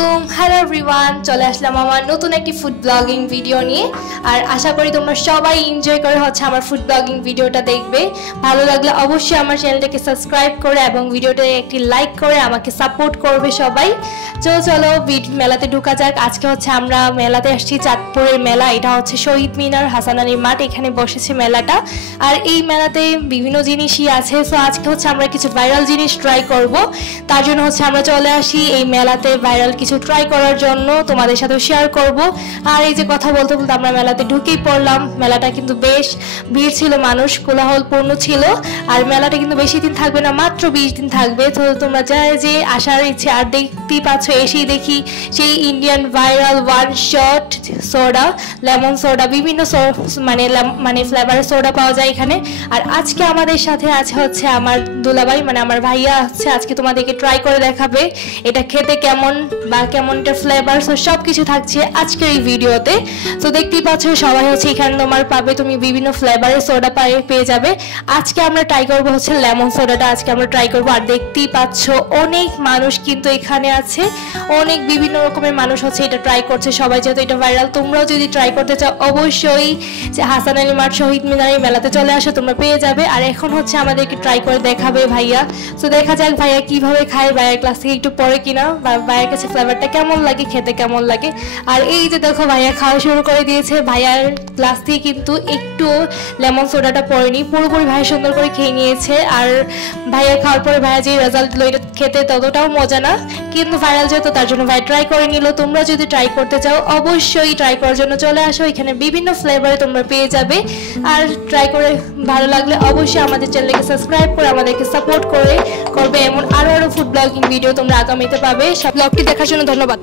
আলাইকুম hello everyone চলে আসলাম আমার নতুন একটি ফুড ব্লগিং ভিডিও নিয়ে আর আশা করি তোমরা সবাই এনজয় করে হচ্ছে আমার ফুড ব্লগিং ভিডিওটা দেখবে ভালো লাগলে অবশ্যই আমার চ্যানেলটাকে সাবস্ক্রাইব করে এবং ভিডিওটাকে একটি লাইক করে আমাকে সাপোর্ট করবে সবাই চলো মেলাতে ঢোকা যাক আজকে হচ্ছে আমরা মেলাতে আসছি চাঁদপুরের মেলা এটা হচ্ছে শহীদ মিনার হাসান আলীর মাঠ এখানে বসেছে মেলাটা আর এই মেলাতে বিভিন্ন জিনিসই আছে সো আজকে হচ্ছে আমরা কিছু ভাইরাল জিনিস ট্রাই করব তার জন্য হচ্ছে আমরা চলে আসি এই মেলাতে ভাইরাল কিছু ট্রাই করার জন্য তোমাদের সাথে শেয়ার করব আর এই যে কথা বলতে বলতে আমরা মেলাতে ঢুকেই পড়লাম মেলাটা কিন্তু বেশ ভিড় ছিল মানুষ কোলাহলপূর্ণ ছিল আর মেলাটা কিন্তু বেশি দিন থাকবে না মাত্র 20 দিন থাকবে তো তোমরা যে আসার ইচ্ছে আর দেখতেই পাচ্ছ এসেই দেখি সেই Indian viral one shot soda lemon soda বিভিন্ন মানে ফ্লেভারের সোডা পাওয়া যায় এখানে আর আজকে আমাদের সাথে আছে হচ্ছে আমার দুলাভাই মানে আমার ভাইয়া আছে আজকে তোমাদেরকে ট্রাই করে দেখাবে এটা খেতে কেমন বা কেমন এটা ফ্লেভার সব কিছু থাকছে আজকের এই ভিডিওতে তো দেখতেই পাচ্ছ সবাই হচ্ছে এখানে তোমার পাবে তুমি বিভিন্ন ফ্লেভারের সোডা পেয়ে যাবে আজকে আমরা ট্রাই করব হচ্ছে লেমন সোডাটা আজকে আমরা ট্রাই করব আর দেখতেই পাচ্ছ অনেক মানুষ কিন্তু এখানে আছে অনেক বিভিন্ন রকমের মানুষ হচ্ছে এটা ট্রাই করছে সবাই যেহেতু এটা ভাইরাল তোমরাও যদি ট্রাই করতে চাও অবশ্যই যে হাসান আলী মাঠ শহীদ মিনারে মেলাতে চলে আসো তোমরা পেয়ে যাবে আর এখন হচ্ছে আমাদেরকে ট্রাই করে দেখাবে ভাইয়া তো দেখা যাক ভাইয়া কিভাবে খায় ভাইয়ার ক্লাস থেকে একটু পরে কিনা বা ভাইয়ার কাছে ফ্লেভারটা কেমন লাগে খেতে কেমন লাগে আর এই যে দেখো ভাইয়া খাওয়া শুরু করে দিয়েছে ভাইয়ার গ্লাস থেকে কিন্তু একটু লেমন সোডাটা পড়েনি পুরোপুরি ভাইয়া সুন্দর করে খেয়ে নিয়েছে আর ভাইয়া খাওয়ার পরে ভাইয়া যে রেজাল্ট দিল এটা খেতে ততটাও মজা না কিন্তু ভাইরাল যেহেতু তার জন্য ভাই ট্রাই করে নিল তোমরা যদি ট্রাই করতে চাও অবশ্যই ট্রাই করার জন্য চলে আসো এখানে বিভিন্ন ফ্লেভারে তোমরা পেয়ে যাবে আর ট্রাই করে ভালো লাগলে অবশ্যই আমাদের চ্যানেলকে সাবস্ক্রাইব করে আমাদেরকে সাপোর্ট করবে এমন আরো ফুড ব্লগিং ভিডিও তোমরা আগামীতে পাবে সব ব্লগটি দেখার জন্য ধন্যবাদ।